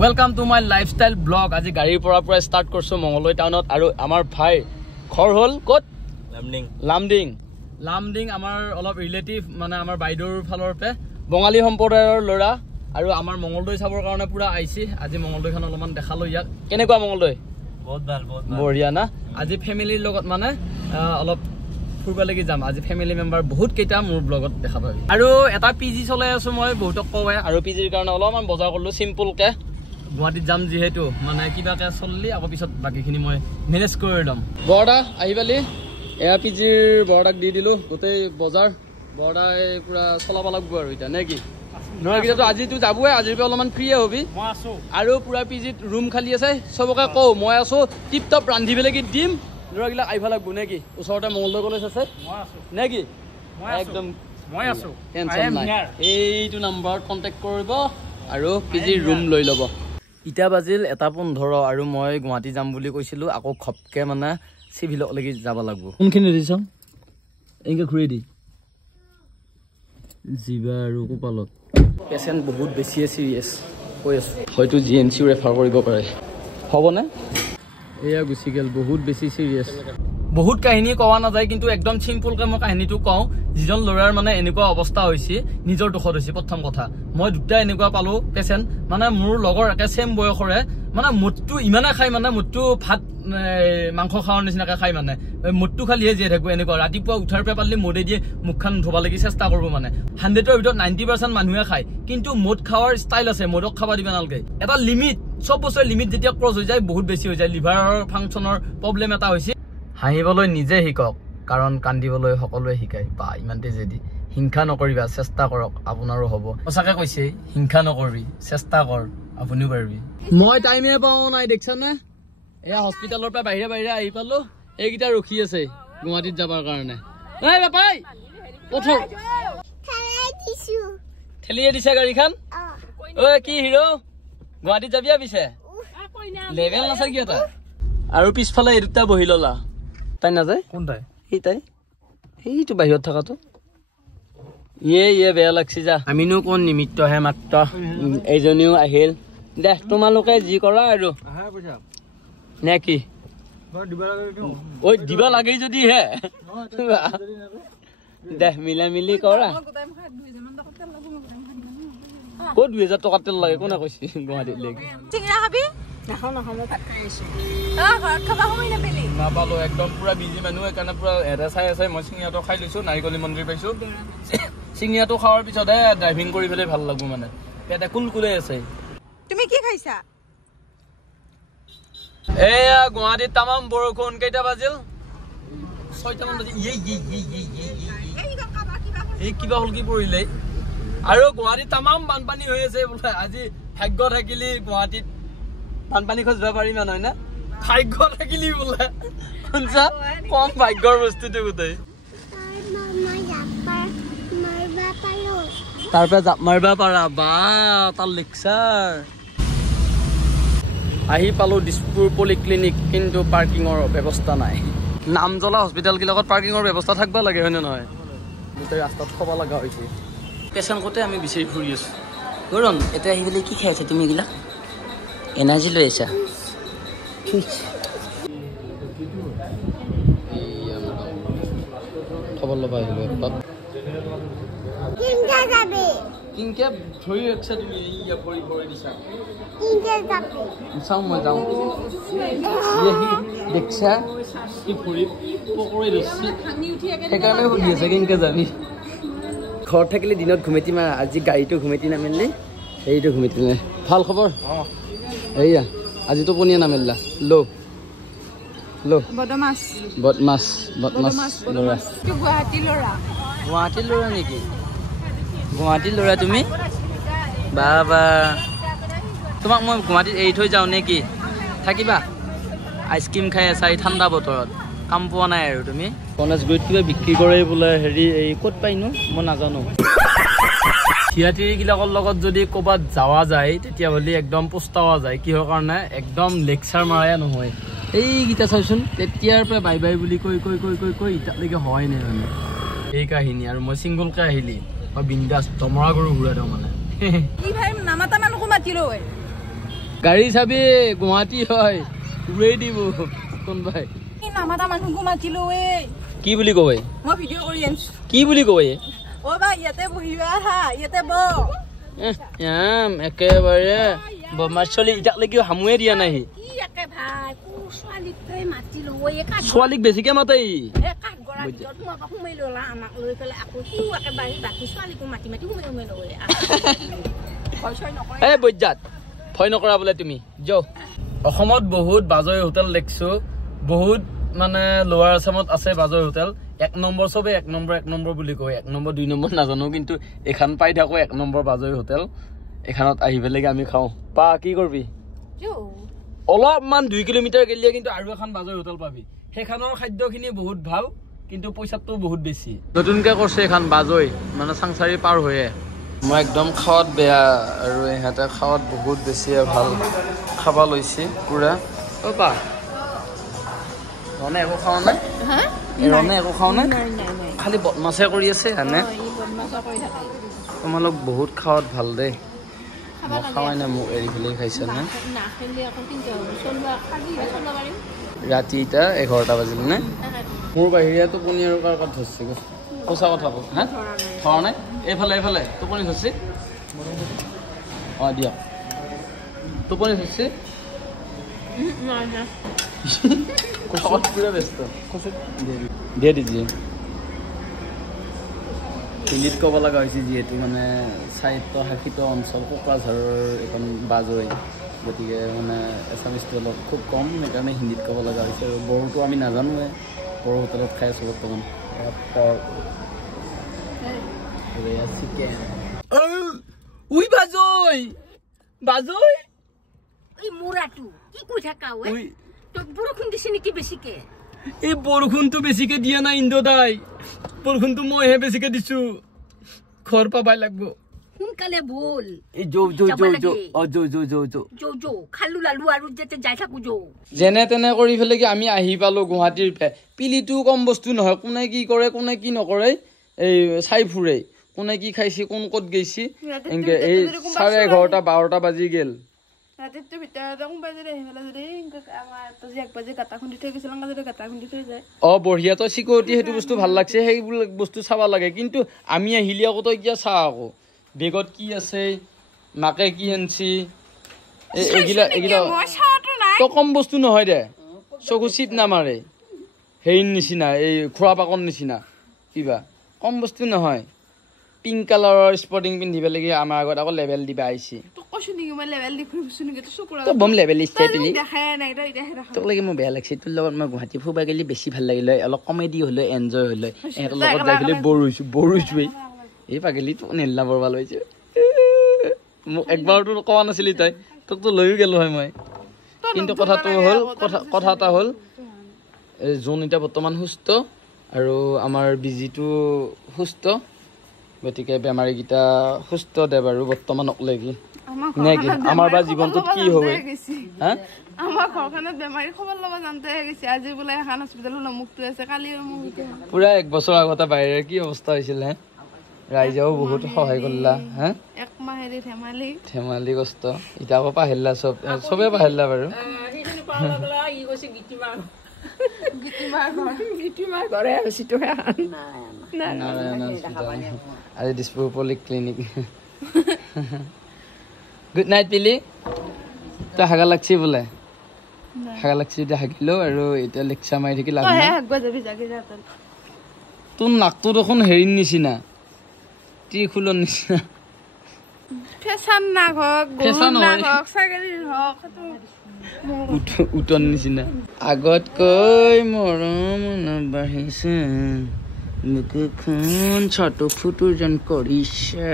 Welcome to my lifestyle blog. আজি গাড়ীৰ পৰা ষ্টাৰ্ট কৰিছো মঙ্গলদৈ টাউনত আৰু আমাৰ ভাই ঘৰ হ'ল ক'ত? লামডিং আমাৰ অলপ ৰিলেটিভ মানে আমাৰ বাইদেউৰ ফালৰ পৰা বঙালী সম্প্ৰদায়ৰ ল'ৰা আৰু আমাৰ মঙ্গলদৈ চাবৰ কাৰণে পুৰা আইছি। আজি মঙ্গলদৈখন অলপমান দেখালো ইয়াক। কেনেকুৱা মঙ্গলদৈ? বহুত ভাল বঢ়িয়া না। আজি ফেমিলিৰ লগত মানে অলপ ফুৰিব লাগি যাম। আজি ফেমিলি মেম্বাৰ বহুত কেইটা মোৰ ব্লগত দেখা পাবি। আৰু এটা পিজি চলাই আছো মই বহুতক কওঁৱে আৰু পিজিৰ কাৰণে অলপমান বজাৰ কৰিলো চিম্পলকে। গুৱাহাটীত যাম যিহেতু মানে কিবাকে চললি আকৌ পিছত বাকীখিনি মই মেনেজ কৰি ল'ম। বৰদা আহি পালি এয়া পিজিৰ বৰদাক দি দিলো গোটেই বজাৰ। বৰদাই পুৰা চলাব লাগব আৰু এতিয়া নে কি? নহয় কিন্তু আজিতো যাবই, আজিৰ পৰা অলপমান ফ্ৰীয়ে হবি। মই আছো আৰু পুৰা পিজিত ৰুম খালী আছে, চবকে কওঁ মই আছো, টিপ টপ ৰান্ধি পেলাই কি দিম, ল'ৰাগিলাক আহিব লাগব নে কি? ওচৰতে মঙ্গলদৈ কলেজ আছে নে কি? একদম মই আছো, টেনচন নাই। এইটো নাম্বাৰত কণ্টেক্ট কৰিব আৰু পিজিৰ ৰুম লৈ ল'ব। ইটা বাজিল 1:15 আৰু মই গুৱাহাটী যাম বুলি কৈছিলো। আকৌ খপকে মানে চিভিললৈকে যাব লাগিব। কোনখিনি দি চাম এনেকৈ ঘূৰি দি জিবা আৰু কপালত পেচেণ্ট বহুত বেছিয়ে চিৰিয়াছ কৈ আছো, হয়তো GMCও ৰেফাৰ কৰিব পাৰে। হ'বনে? এয়া গুচি গ'ল, বহুত বেছি চিৰিয়াছ। বহুত কাহিনী কোৱা নাযায় কিন্তু একদম চিম্পলকে মই কাহিনীটো কওঁ। যিজন ল'ৰাৰ মানে এনেকুৱা অৱস্থা হৈছে নিজৰ দুখত হৈছে। প্ৰথম কথা মই দুটা এনেকুৱা পালো পেচেণ্ট, মানে মোৰ লগৰ একে চেম বয়সৰে, মানে মোতটো ইমানে খাই, মানে মোতটো ভাত মাংস খাওয়াৰ নিচিনাকে খাই, মানে মোতটো খালিহে জীয়াই থাকো এনেকুৱা। ৰাতিপুৱা উঠাৰ পৰা পাৰিলে মদে দিয়ে মুখখন ধুব লাগি চেষ্টা কৰবো। মানে 100ৰ ভিতৰত 90% মানুহে খায়, কিন্তু মদ খাওয়াৰ ষ্টাইল আছে। মদক খাব দিব নালাগে, এটা লিমিট। চব বস্তুৰ লিমিট যেতিয়া ক্ৰছ হৈ যায় বহুত বেছি হৈ যায়। লিভাৰৰ ফাংচনৰ প্ৰব্লেম এটা হৈছে। হাঁহিবলৈ নিজে শিকক, কাৰণ কান্দিবলৈ সকলোৱে শিকায়। বা ইমান তেজেদি হিংসা নকৰিবা, চেষ্টা কৰক আপোনাৰো হ'ব। সঁচাকে কৈছে, হিংসা নকৰিবি, চেষ্টা কৰ, আপুনিও পাৰিবি। মই টাইমে পাওঁ নাই দেখছা নে? এয়া হস্পিটেলৰ পৰা বাহিৰে বাহিৰে আহি পালো, এইকেইটা ৰখি আছে গুৱাহাটীত যাবৰ কাৰণে। এই বাপাই পথৰ ঠেলিয়ে দিছে গাড়ীখন। ঐ কি হিৰো, গুৱাহাটীত যাবিয়া পিছে? লেভেল নাচাই কিয় তাই? আৰু পিছফালে এই দুটা বহি ললা। তাই নাযায়? কোন তাই? এই তাই সেইটো বাহিৰত থকাটো। ইয়ে বেয়া লাগছি যা। আমিনো কোন নিমিত্তহে মাত্ৰ এইজনীও আহিল। দে তোমালোকে যি কৰা আৰু নে কি? ঐ দিবা লাগে যদি হে দে মিলা মিলি কৰা। ক'ত 2000 টকা তেল লাগে? কোনে কৈছে গুৱাহাটীত লেগে? নাপালো, একদম পুৰা বিজি মানুহ, সেইকাৰণে পুৰা এটা চাই আছে। মই চিঙিয়াটো খাই লৈছো, নাৰিকলি মন্দিৰ পাইছো। চিঙিয়াটো খোৱাৰ পিছতহে ড্ৰাইভিং কৰি পেলাই ভাল লাগব। মানে পেটে কুলকুলে আছে। তুমি কি খাইছা? এয়া গুৱাহাটীত তামাম বৰষুণ। কেইটা বাজিল? 6টা মান বাজিল। এই কিবা হল কি পৰিলে? আৰু গুৱাহাটীত তামাম বানপানী হৈ আছে বোলে। আজি ভাগ্য থাকিলি গুৱাহাটীত বানপানী খোঁজবা পাৰিম নহয় না? ভাগ্য থাকিলি বোলে, শুনছা? কম ভাগ্যৰ বস্তুটো গোটেই। তাৰ পৰা জাপ মাৰিবা পাৰা। বা তাৰ লেকচাৰ। আহি পালো দিছপুৰ পলিক্লিনিক, কিন্তু পাৰ্কিঙৰ ব্যৱস্থা নাই। নাম জ্বলা হস্পিটেলবিলাকত পাৰ্কিঙৰ ব্যৱস্থা থাকিব লাগে, হয়নে নহয়? গোটেই ৰাস্তাত থব লগা হৈছে। পেচেণ্ট কতে আমি বিচাৰি ফুৰি আছো। গৰম এতিয়া আহি পেলাই কি খাই আছা তুমি? এইগিলা এনাৰ্জি লৈ আছা? খবৰ ল'ব আহিলো তাত। কিনকে ধৰি ৰাখছা তুমি? ইয়া ভৰি দিছা। চাওঁ মই যাওঁ। দেখছা কি ভৰি পকৰি ধৰছি, সেইকাৰণে সুধি আছে কেনেকে যাবি। ঘৰত থাকিলে দিনত ঘুমেটি মাৰা, আজি গাড়ীটো ঘুমেটি নামিলি, সেইটো ঘুমেটি নাই। ভাল খবৰ? এইয়া আজি টোপনিয়ে নামিলা। লো বদমাছ ল'ৰা। গুৱাহাটীৰ ল'ৰা নেকি? গুৱাহাটীৰ ল'ৰা তুমি? বাবা তোমাক মই গুৱাহাটীত এৰি থৈ যাওঁ নে কি? থাকিবা? আইচক্ৰীম খাই আছা এই ঠাণ্ডা বতৰত, কাম পোৱা নাই আৰু তুমি? গণেশগুৰিত কিবা বিক্ৰী কৰে বোলে। হেৰি এই ক'ত পাইনো মই নাজানো। থিয়েটাৰবিলাকৰ লগত যদি ক'ৰবাত যাৱা যায় তেতিয়াহ'লে একদম পস্তাৱা যায়। কিহৰ কাৰণে? একদম লেকচাৰ মাৰাই নহয়। এইকেইটা চাওচোন, তেতিয়াৰ পৰা বাই বাই বুলি কৈ এতিয়ালৈকে হয় নাই মানে এই কাহিনী। আৰু মই চিংগলকে আহিলি মই বিন্দাছ দমৰা গৰু ঘূৰাই দিওঁ মানে। কি ভাই নামাতা মানুহকো মাতি লৈ গাড়ী চাবি গুৱাহাটী হয় উৰাই দিব কোনবাই নামাতা মানুহকো মাতিলো কি বুলি কয় মই ভিডিঅ' কৰি আনিছো কি বুলি কয় অ বা ইয়াতে বহিবা হা ইয়াতে ব একেবাৰে বদমাছ ছোৱালী এতিয়ালৈকে হামুৱে দিয়া নাই ছোৱালীক বেছিকে মাতে বৈজাত ভয় নকৰা বোলে তুমি যাও অসমত বহুত বাজৈ হোটেল দেখছো বহুত মানে লোৱাৰ আছামত আছে বাজৈ হোটেল 1 নম্বৰ সবে 1 নম্বৰ বুলি কয় 1 নম্বৰ 2 নম্বৰ নাজানো কিন্তু এখান পাই থাকো 1 নম্বৰ বাজৈ হোটেল এখানত আহি বেলেগ আমি খাও পা কি কৰবি অলপমান 2 কিলোমিটাৰ গেলিয়ে কিন্তু আৰু এখন বাজৈ হোটেল পাবি সেখানৰ খাদ্যখিনি বহুত ভাল কিন্তু পইচাটো বহুত বেছি নতুনকে কৰছে এখন বাজৈ মানে সাংসাৰী পাৰ হয়ে মই একদম খাওয়াত বেয়া আৰু এহাতে খাওয়াত বহুত বেছি ভাল খাবা লৈছি পুৰা ওপা ৰনে একো খাও নাই ৰনে একো খাও নাই খালি বদমাছে কৰি আছে হানে তোমালোক বহুত খাওয়াত ভাল দে মই খাওয়াই না মোক এৰি ফেলি খাইছে না ৰাতি এটা 11টা বাজিল নে মোৰ বাহিৰে টোপনি আৰু কাৰ কাট ধৰছে কোসা কথা কো হা থৰা নাই এইফালে টোপনি ধৰছে দিয়া টোপনি ধৰছে খাওয়াত পুৰা ব্যস্ত দিয়ে দিজিয়ে হিন্দীত ক'ব লগা হৈছে যিহেতু মানে সাহিত্য শাসিত অঞ্চল কোকৰাঝাৰৰ এখন বাজৈ গতিকে মানে এছামিছটো অলপ খুব কম সেইকাৰণে হিন্দীত ক'ব লগা হৈছে আৰু বড়োটো আমি নাজানোৱে বড়ো হোটেলত খাই আছোঁ বৰ্তমান চিকেন উই বাজৈ বাজৈ মুৰাটো কি কৈ থাকা বৰষুণ দিছে নেকি বেছিকে এই বৰষুণটো বেছিকে দিয়া নাই ইন্দ্ৰদাই বৰষুণটো মইহে বেছিকে দিছো ঘৰ পাবাই লাগব সোনকালে বল এই যো খালু লালু আৰু যেতে যাই থাকো যো যেনে তেনে কৰি ফেলে কি আমি আহি পালো গুৱাহাটীৰ পে পিলিটো কম বস্তু নহয় কোনে কি কৰে কোনে কি নকৰে এই চাই ফুৰে কোনে কি খাইছি কোন ক'ত গৈছি এনকে এই 11:30 12টা বাজি গেল ৰাতিটো ভিতৰতে কোন বাজি ৰে হেলা যদি আমাৰ তো 1 বাজি গাটা খুন্দি থৈ গৈছিল যদি গাটা খুন্দি থৈ যায় বঢ়িয়া তো সিকিউৰিটি হেতু বস্তু ভাল লাগছে সেই বস্তু চাবা লাগে কিন্তু আমি আহিলি আকৌ তো কিয়া চা আকৌ বেগত কি আছে মাকে কি আনছি এগিলা তো কম বস্তু নহয় দে চকু চিপ নামাৰে হেই নিচিনা এই খুৰা পাকন নিচিনা কিবা কম বস্তু নহয় পিংক কালাৰৰ স্পৰ্টিং পিন্ধিব লাগি আমাৰ আগত আকৌ লেভেল দিবা আইছি তো কৈছো নিকি মই লেভেল দি ফুৰিছো নিকি তো চকুৰা তো বম লেভেল ইচ্ছা পিলি দেখাই নাই তো ইটা দেখা তো লাগি মই বেয়া লাগছে তোৰ লগত মই গুৱাহাটী ফুবা গেলি বেছি ভাল লাগিল অলপ কমেডি হলে এনজয় হলে এৰ লগত যাই গলি বৰুইছো এই পাগলি তো নেল্লা বৰবা লৈছে মোক একবাৰ তো কোৱা নাছিলি তই তোক তো লৈও গেলো হয় মই কিন্তু কথাটো হল কথা এটা হল জোন এটা বৰ্তমান সুস্থ আৰু আমাৰ বিজিটো সুস্থ গতিকে বেমাৰী গিটা সুস্থ দে বাৰু বৰ্তমান লাগি নেকি আমাৰ বা জীৱনটোত কি হবে হা আমাৰ ঘৰখনত বেমাৰী খবৰ লবা জানতে গৈছে আজি বলে এখন হস্পিটাল হল মুক্ত আছে কালি মুক্ত পুৰা 1 বছৰ আগতে বাইৰে কি অৱস্থা হৈছিল হে ৰাইজাও বহুত সহায় কৰলা হা এক মাহেৰি ধেমালি কষ্ট ইটাও পাহেলা সবে পাহেলা বাৰু সেইখিনি পালা গলা ই কৈছে গিটিমাৰ ঘৰে আছিটো না আজি দিছপুৰ পলিক্লিনিক গুড নাইট পিলি তো হাগা লাগছি বোলে হাগা লাগছি এতিয়া হাগিলো আৰু এতিয়া লেকচাৰ মাৰি থাকি লাভ নাই তোৰ নাকটো দেখোন হেৰিৰ নিচিনা ত্ৰিখুলৰ নিচিনা ফেচান নাক হওক গৰুৰ নাক হওক ছাগলীৰ হওক উটন নিচিনা আগতকৈ মৰম বাঢ়িছে বুকুখন ছোট ফুটো যেন কৰিছে